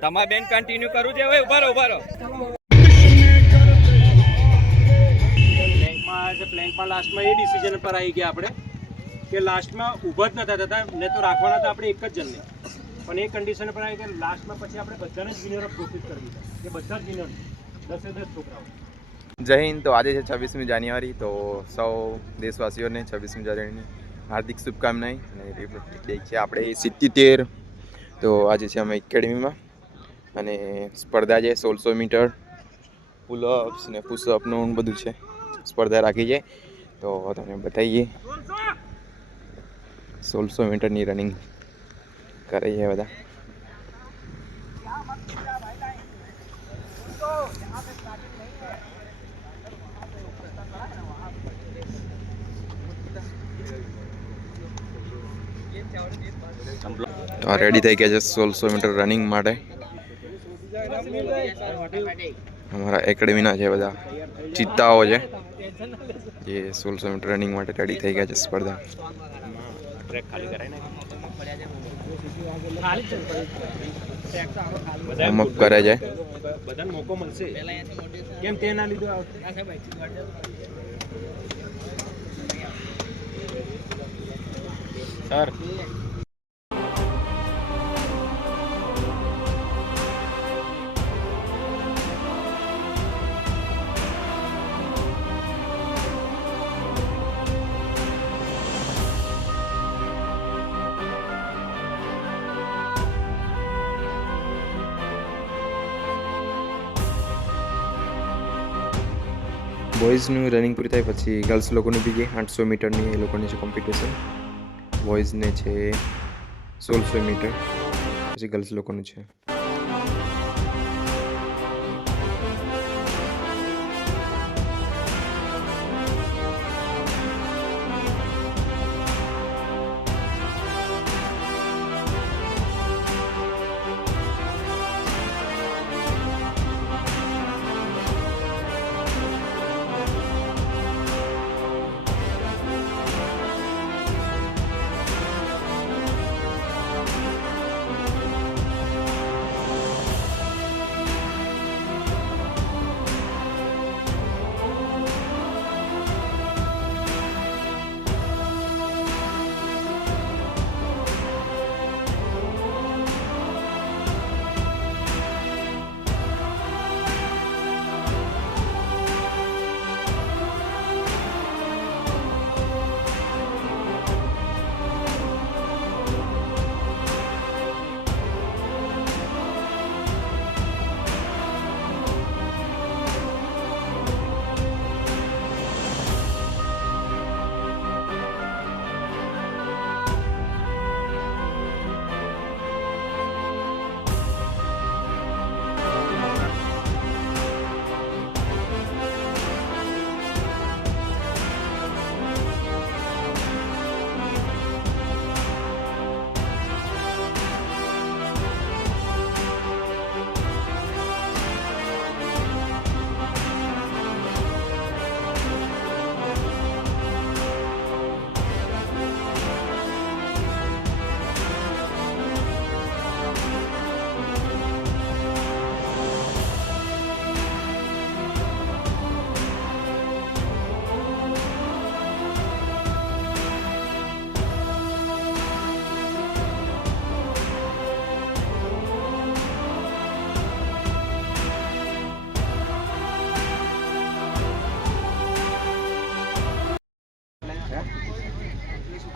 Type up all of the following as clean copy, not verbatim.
તમારે બેન કન્ટિન્યુ કરવું છે હવે ઉભા રહો પ્લેન્કમાં લાસ્ટમાં એ ડિસિઝન પર આવી ગયા આપણે કે લાસ્ટમાં ઊભા જ નતા થતા ને તો રાખવાના હતા આપણે એક જ જણને પણ એ કન્ડિશન પર આવી કે લાસ્ટમાં પછી આપણે બધાને જ વિનર ઘોષિત કરવી છે કે બધા જ વિનર 10 છોકરાઓ. જય હિન્દ. તો આજે છે 26મી જાન્યુઆરી, તો સૌ દેશવાસીઓને 26મી જાન્યુઆરીની હાર્દિક શુભકામનાએ અને રિપબ્લિક ડે છે આપણે 77. તો આજે છે અમે એકેડમીમાં અને સ્પર્ધા છે 1600 મીટર પુલઅપ્સ ને પુશઅપનું બધું છે સ્પર્ધા રાખી છે. તો તમને બતાવીએ 1600 મીટરની રનિંગ કરે છે બધા. તો આ રેડી થઈ ગયા છે 1600 મીટર રનિંગ માટે. અમારા એકેડમીના છે બધા ચિત્તાઓ છે જે 1600 મીટર રનિંગ માટે રેડી થઈ ગયા છે સ્પર્ધા. વોર્મઅપ કરે છે. બધાને મોકો મળશે કેમ તે ના લીધો સર. બોયઝનું રનિંગ પૂરી થાય પછી ગર્લ્સ લોકોનું બી છે 800 મીટરની એ લોકોની છે કોમ્પિટિશન. બોયઝને છે 1600 મીટર પછી ગર્લ્સ લોકોનું છે.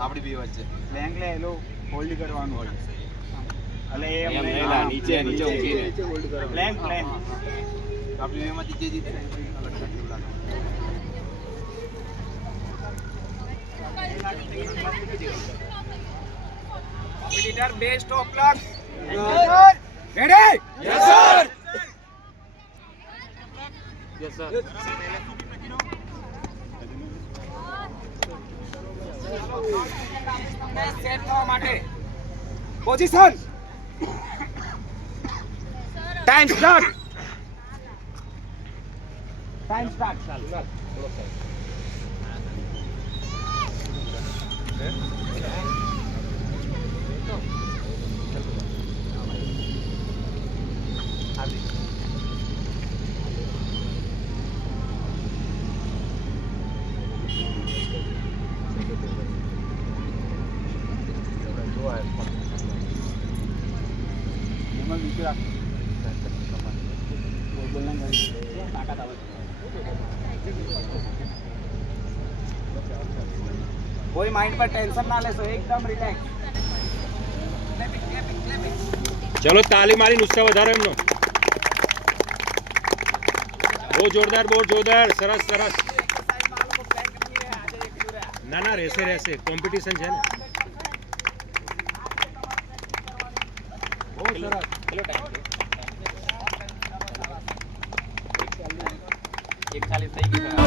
આપણી બે વચ્ચે પ્લેન્ક લે એલો હોલ્ડ કરવાનું હોય એટલે એમ નીચે ઊંચીને પ્લેન્ક આપણી બેમાંથી જે જીત competitor best of luck. Ready? Yes sir. Yes sir. Set થવા માટે પોઝિશન ટાઈમ સ્ટાર્ટ ચાલ કોઈ માઇન્ડ પર ટેન્શન ના લેશો, એકદમ રિલેક્સ. ચલો તાલી મારીને ઉત્સાહ વધારો એમનો. બહુ જોરદાર, બહુ જોરદાર, સરસ સરસ. ના ના, રહેશે રહેશે, કોમ્પિટિશન છે ને. બહુ સરસ. એક ચાલીસ થઈ ગયું.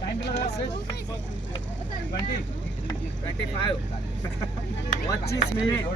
ટાઈમ કેટલો થશે? 25 મિનિટ.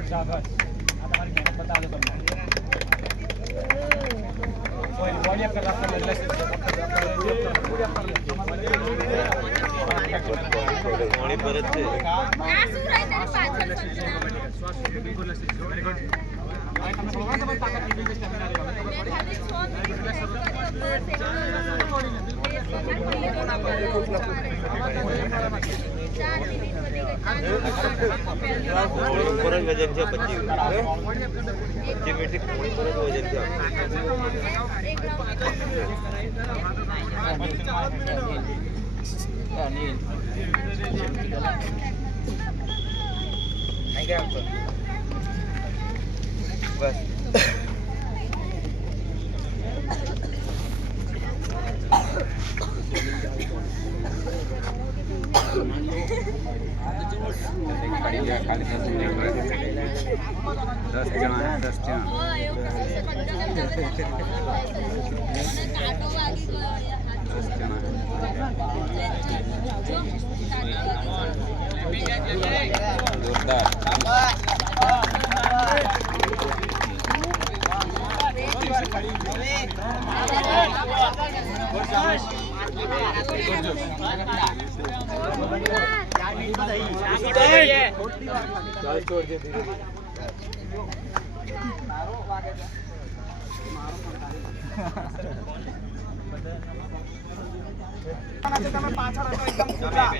તમે પાછળ હતો એકદમ ખુલ્લા.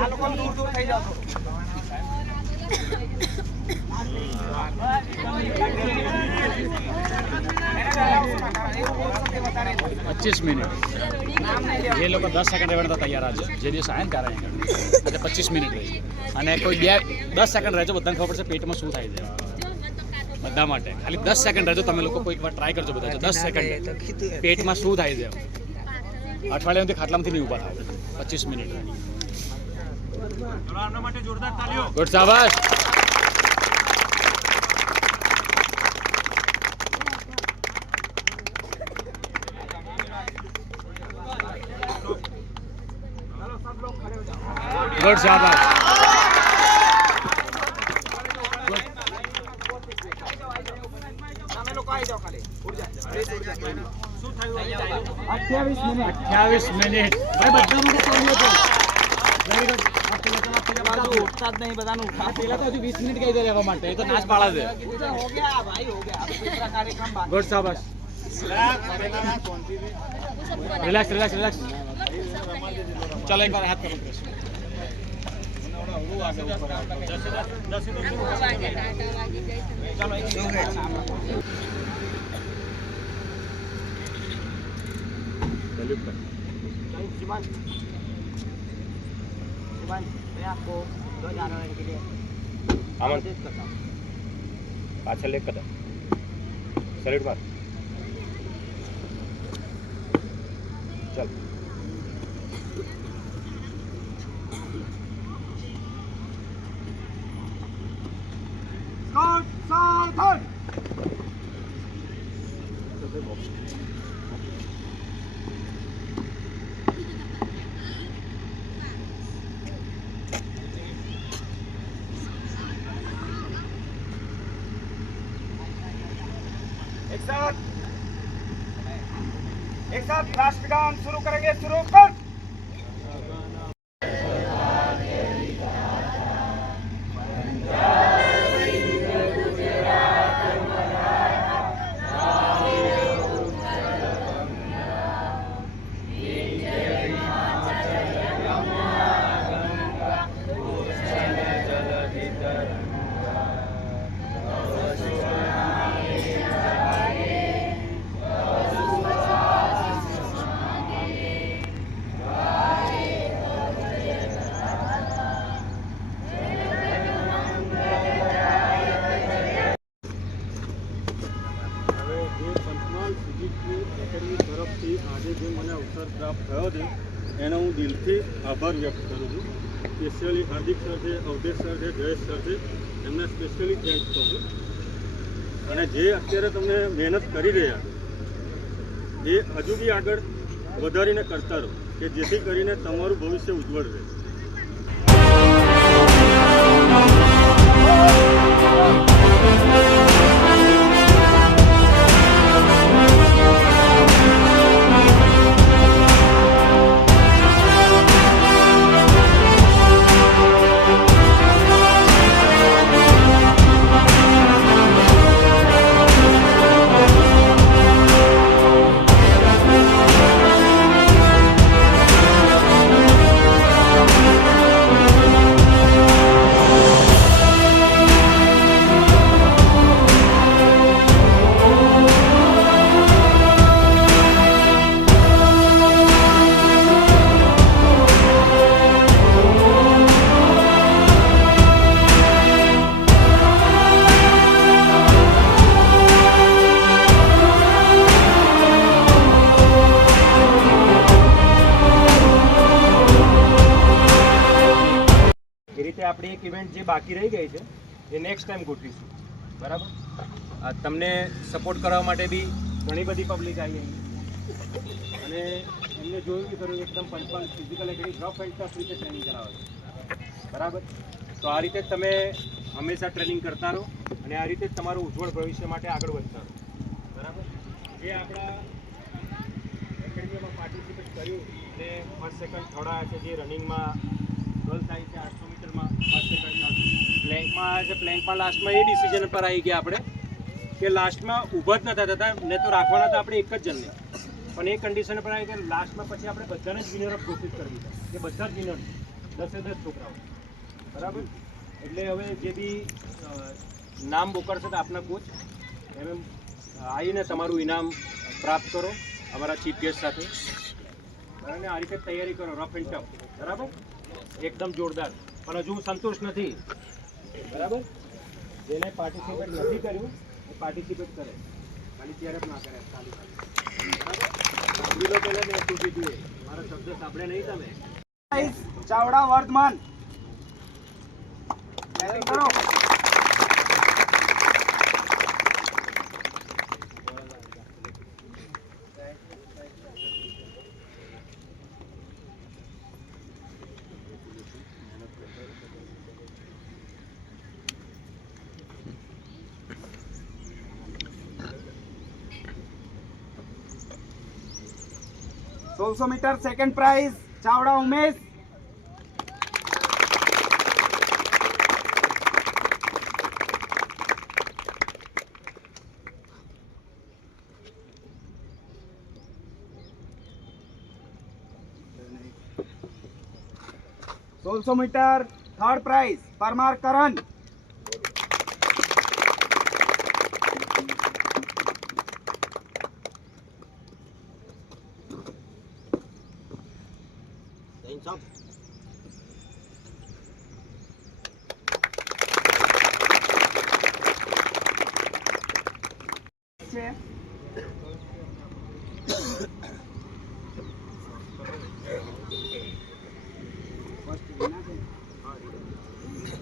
આ લોકો દૂર દૂર થઈ જાવ છો. એ લોકો 10 સેકન્ડ રહેવા તૈયાર આજે જે દિવસ આવે ને ત્યારે એટલે 25 મિનિટ રહે અને કોઈ 10 સેકન્ડ રહેજો બધાને ખબર પડશે પેટમાં શું થાય છે બધા માટે ખાલી 10 સેકન્ડ રહેજો તમે લોકો કોઈ એકવાર ટ્રાય કરજો બધા 10 સેકન્ડ પેટમાં શું થાય છે અઠવાડિયાથી ખાટલામાંથી નહીં ઊભા થાવ 25 મિનિટ આમના માટે જોરદાર તાળીઓ. ગુડ શાબાશ गुड शाबाश તમે લોકો આવી જાઓ ખાલી. ઉડ જા. શું થયું? 28 મિનિટ ભાઈ બધા માટે ચાલ્યો તો વેરી ગુડ ઉઠતા જ નહીં બધાનું ઉઠા. પેલા તો હજુ 20 મિનિટ કહી દે રહેવા માટે એ તો નાચ પાડા છે हो गया भाई हो गया. अब दूसरा कार्यक्रम बाकी. ગુડ શાબાશ રિલેક્સ રિલેક્સ રિલેક્સ ચાલો એક વાર હાથ કરો પ્રેસ मैं आपको 2 जानवर के लिए આમંત્રિત કરતા હूं. પાછળ એક કદમ સરેડ માર. ચાલ. एक साथ राष्ट्रगान शुरू करेंगे. शुरू कर. આજે જે મને અવસર પ્રાપ્ત થયો છે એનો હું દિલથી આભાર વ્યક્ત કરું છું. સ્પેશિયલી હાર્દિક સર છે, અવધેશ સર છે, જયેશ સર છે, એમને સ્પેશિયલી થેન્ક્સ કહું છું. અને જે અત્યારે તમે મહેનત કરી રહ્યા એ હજુ બી આગળ વધારીને કરતા રહો કે જેથી કરીને તમારું ભવિષ્ય ઉજ્જવળ રહે. રીતે આપણી એક ઇવેન્ટ જે બાકી રહી ગઈ છે એ નેક્સ્ટ ટાઈમ ગોઠવીશું. બરાબર? તમને સપોર્ટ કરવા માટે બી ઘણી બધી પબ્લિક આવી અને એમને જોયું કે ખરું એકદમ Panchmahal physical academy rough and tough રીતે ટ્રેનિંગ કરાવે છે. બરાબર? તો આ રીતે તમે હંમેશા ટ્રેનિંગ કરતા રહો અને આ રીતે તમારું ઉજ્જવળ ભવિષ્ય માટે આગળ વધતા રહો. બરાબર? જે આપણા એકેડમીમાં પાર્ટિસિપેટ કર્યું અને ફર્સ્ટ સેકન્ડ થર્ડ આવ્યા છે, જે રનિંગમાં ગર્લ્સ આવી છે 800 મીટરમાં ફર્સ્ટ સેકન્ડ પ્લેન્કમાં લાસ્ટમાં એ ડિસિઝન પર આવી ગયા આપણે કે લાસ્ટમાં ઊભા જ નતા થતા ને તો રાખવાના હતા આપણે એક જ જણને, પણ એ કન્ડિશન પર આવી કે લાસ્ટમાં પછી આપણે બધાને જ વિનર ઓફ ઘોષિત કરવી છે કે બધા જ વિનર 10 છોકરાઓ. બરાબર? એટલે હવે જે બી નામ બોકરશે તો આપના કોચ એમ આવીને તમારું ઇનામ પ્રાપ્ત કરો અમારા ચીફ ગેસ્ટ સાથે. બરાબર? આ રીતે તૈયારી કરો રફ એન્ડ ટફ. બરાબર? એકદમ જોરદાર. પણ હજુ હું સંતુષ્ટ નથી. બરાબર? જેને પાર્ટિસિપેટ નથી કર્યું એ પાર્ટિસિપેટ કરે, ખાલી ત્યારે જ ના કરે. ખાલી બરાબર? સાંભળી લો પહેલાં મેં શું કીધું એ મારા શબ્દ સાંભળે નહીં તમે. ચાવડા વર્ધમાન બેટિંગ કરો. સોળસો metre second prize Chavda Umesh. સોળસો metre third prize Parmar Karan. છે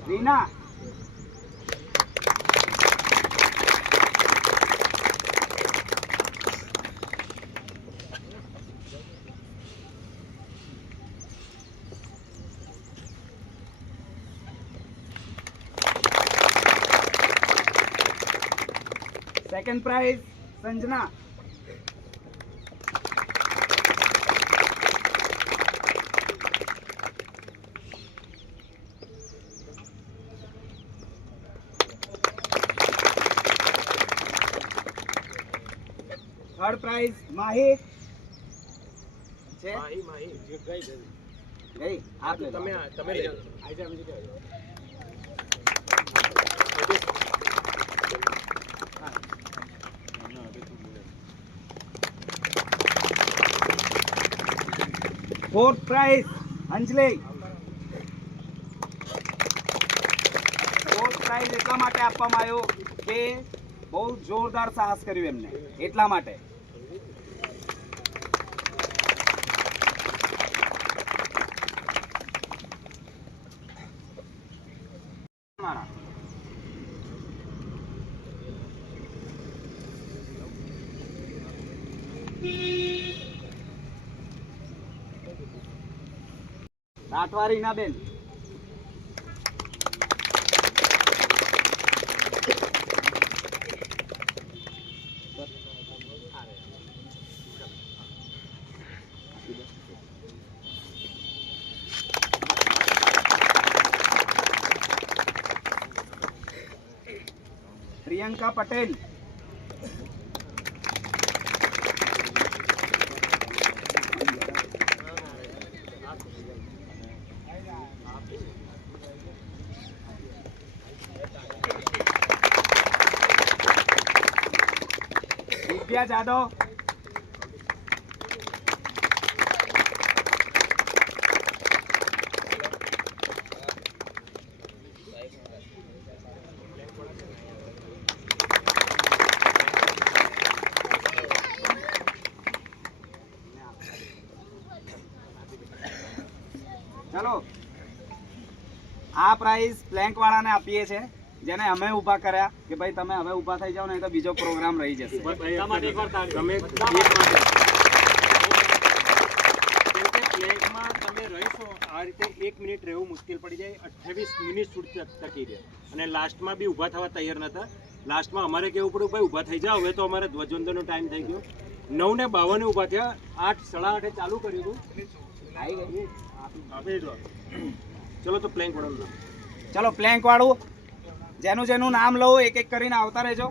Reena. Second prize Sanjana. Third prize Mahi છે. માહી જે ગઈ ગઈ આપ લે લો. તમે આજે અમે ફોર્થ પ્રાઇઝ અંજલિ. ફોર્થ પ્રાઇઝ એટલા માટે આપવામાં આવ્યો કે બહુ જોરદાર સાહસ કર્યું એમને, એટલા માટે. રાઠવારી ના બેન. પ્રિયંકા પટેલ. દિવ્યા જાદવ. ચલો આ પ્રાઇઝ પ્લેન્ક વાળાને આપીએ છે, જેને અમે ઊભા કર્યા કે ભાઈ તમે હવે ઊભા થઈ જાઓ નહીં તો બીજો પ્રોગ્રામ રહી જશે. તમે પ્લેન્કમાં તમે રહીશો આ રીતે 1 મિનિટ રહેવું મુશ્કેલ પડી જાય. 28 મિનિટ સુધી ટકી રહ્યા અને લાસ્ટમાં બી ઊભા થવા તૈયાર નતા. લાસ્ટમાં અમારે કેવું પડ્યું ભાઈ ઊભા થઈ જાઓ, હવે તો અમારે ધ્વજવંદનનો ટાઈમ થઈ ગયો. 9:52 ઊભા થયા, 8 8:30 ચાલુ કર્યું હતું. ચલો તો પ્લેન્ક વાળું ચલો પ્લેન્ક વાળું જેનું નામ લઉં એક એક કરીને આવતા રહેજો.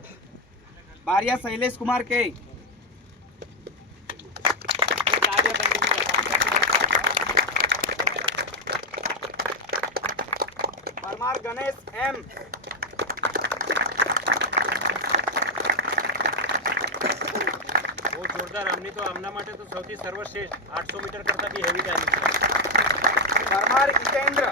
બારિયા શૈલેષ કુમાર કે, પરમાર ગણેશ એમ, બહુ જોરદાર. આમની તો આમના માટે તો સૌથી સર્વશ્રેષ્ઠ 800 મીટર કરતા બી હેવી ટાઈમિંગ છે. પરમાર હિતેન્દ્ર,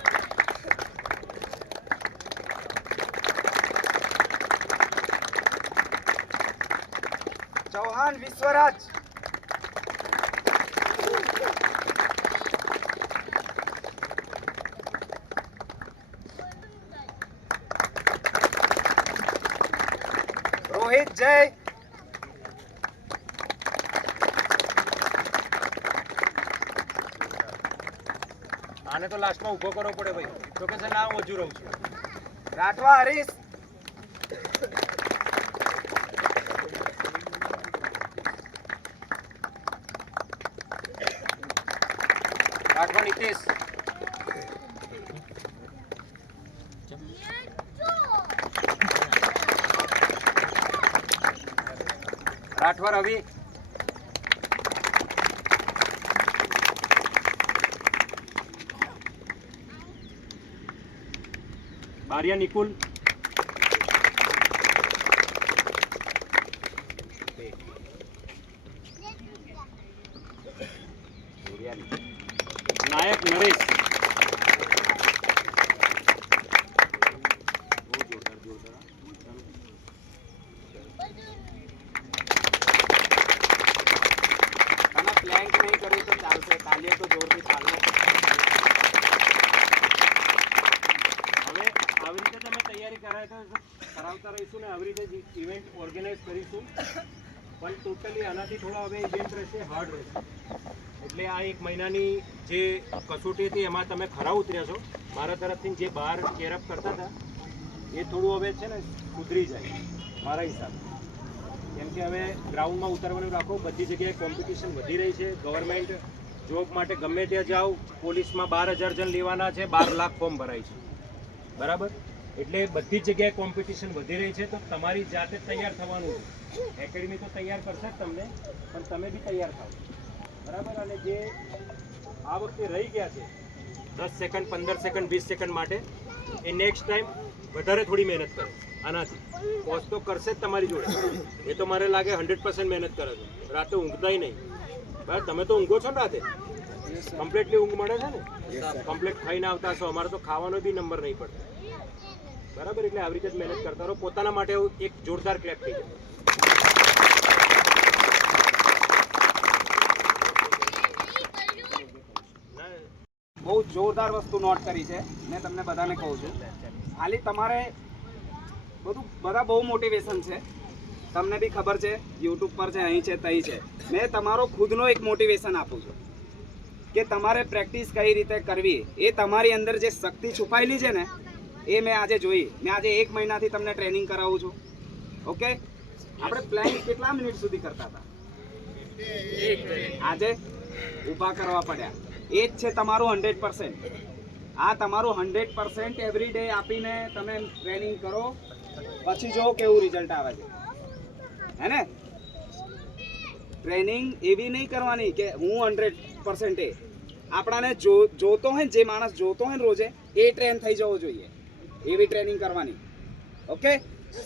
ચૌહાણ વિશ્વરાજ, રોહિત જય, આને તો લાસ્ટમાં ઊભો કરવો પડે ભાઈ, તો કે છે ના હું હજુ રહું છું. રાઠવા હરીશ, રાઠવા નીતિશ, રાઠવા રવિ, બારિયા નિકુલ, નાયક નરેશ, તમે પ્લેન્ક નહીં કર્યું તો ચાલશે, તાલીઓ તો જોરથી ચાલો. હવે આવી રીતે તમે તૈયારી કરાવતા રહીશું ને આવી રીતે ઇવેન્ટ ઓર્ગેનાઇઝ કરીશું. પણ ટોટલી આનાથી થોડા હવે ઇવેન્ટ રહેશે, હાર્ડ રહેશે. એટલે આ 1 મહિનાની જે કસોટી હતી એમાં તમે ખરા ઉતર્યા છો. મારા તરફથી જે બહાર કેરઅપ કરતા હતા એ થોડું હવે છે ને સુધરી જાય મારા હિસાબે. કેમ કે હવે ગ્રાઉન્ડમાં ઉતરવાનું રાખો. બધી જગ્યાએ કોમ્પિટિશન વધી રહી છે. ગવર્મેન્ટ જોબ માટે ગમે ત્યાં જાઓ, પોલીસમાં 12,000 જણ લેવાના છે, 12 લાખ ફોર્મ ભરાય છે, બરાબર. એટલે બધી જ જગ્યાએ કોમ્પિટિશન વધી રહી છે. તો તમારી જાતે તૈયાર થવાનું છે. એકેડમી તો તૈયાર કરશે જ તમને, પણ તમે બી તૈયાર થાઓ, બરાબર. અને જે આ વખતે રહી ગયા છે 10 સેકન્ડ, 15 સેકન્ડ, 20 સેકન્ડ માટે, એ નેક્સ્ટ ટાઈમ વધારે થોડી મહેનત કરો. આનાથી પોસ્ટ તો કરશે જ તમારી જોડે. એ તો મારે લાગે 100% મહેનત કરે છે. રાતે ઊંઘતાય નહીં, બરાબર. તમે તો ઊંઘો છો ને રાતે? કમ્પ્લીટલી ઊંઘ મળે છે ને? કમ્પ્લીટ ખાઈને આવતા હશો. અમારે તો ખાવાનો બી નંબર નહીં પડતો, બરાબર. એટલે આવી રીતે જ મહેનત કરતા રહો. પોતાના માટે એક જોરદાર ક્લેપ થઈ જાય. બહુ જોરદાર વસ્તુ નોટ કરી છે. મેં તમને બધાને કહું છું, ખાલી તમારે બધા બહુ મોટિવેશન છે. તમને બી ખબર છે, યુટ્યુબ પર છે, અહીં છે, તહીં છે. મેં તમારો ખુદનો એક મોટિવેશન આપું છું કે તમારે પ્રેક્ટિસ કઈ રીતે કરવી. એ તમારી અંદર જે શક્તિ છુપાયેલી છે ને, એ મેં આજે જોઈ. મેં આજે 1 મહિનાથી તમને ટ્રેનિંગ કરાવું છું. ઓકે, આપણે પ્લાન કેટલા મિનિટ સુધી કરતા હતા? આજે ઊભા કરવા પડ્યા. એ જ છે તમારું 100%. આ તમારું 100% એવરી ડે આપીને તમે ટ્રેનિંગ કરો, પછી જો કેવું રિઝલ્ટ આવે છે, હે ને? ટ્રેનિંગ એવી નહીં કરવાની કે હું 100% એ આપણાને જોતો હોય ને, જે માણસ જોતો હોય ને રોજે, એ ટ્રેન થઈ જવો જોઈએ. એવી ટ્રેનિંગ કરવાની. ઓકે,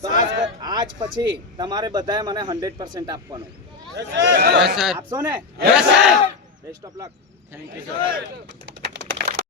તો આજ પછી તમારે બધાએ મને 100% આપવાનું. આપશો ને? Best of luck. Thank you sir.